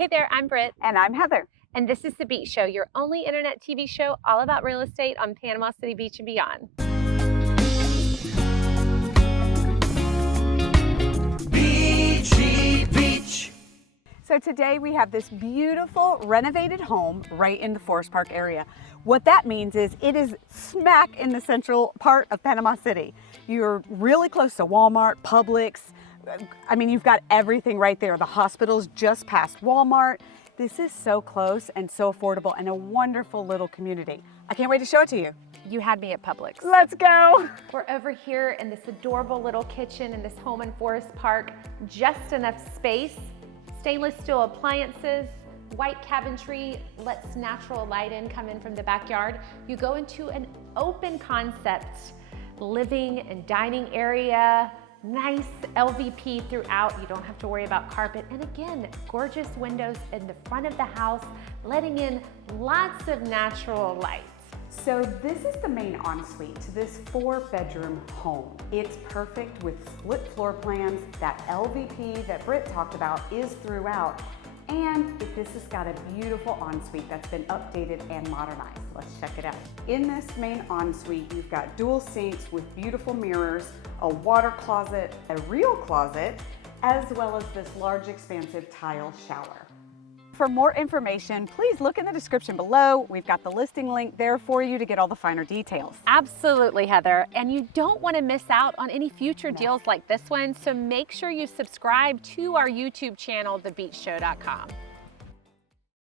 Hey there, I'm Britt. And I'm Heather. And this is The Beach Show, your only internet TV show all about real estate on Panama City Beach and beyond. Beachy Beach. So today we have this beautiful renovated home right in the Forest Park area. What that means is it is smack in the central part of Panama City. You're really close to Walmart, Publix. I mean, you've got everything right there. The hospital's just past Walmart. This is so close and so affordable and a wonderful little community. I can't wait to show it to you. You had me at Publix. Let's go. We're over here in this adorable little kitchen in this home in Forest Park. Just enough space, stainless steel appliances, white cabinetry lets natural light come in from the backyard. You go into an open concept living and dining area. Nice LVP throughout. You don't have to worry about carpet. And again, gorgeous windows in the front of the house, letting in lots of natural light. So this is the main ensuite to this 4-bedroom home. It's perfect with split floor plans. That LVP that Britt talked about is throughout. And this has got a beautiful ensuite that's been updated and modernized. Let's check it out. In this main ensuite, you've got dual sinks with beautiful mirrors, a water closet, a real closet, as well as this large expansive tile shower. For more information, please look in the description below. We've got the listing link there for you to get all the finer details. Absolutely, Heather. And you don't want to miss out on any future deals like this one, so make sure you subscribe to our YouTube channel, thebeachshow.com.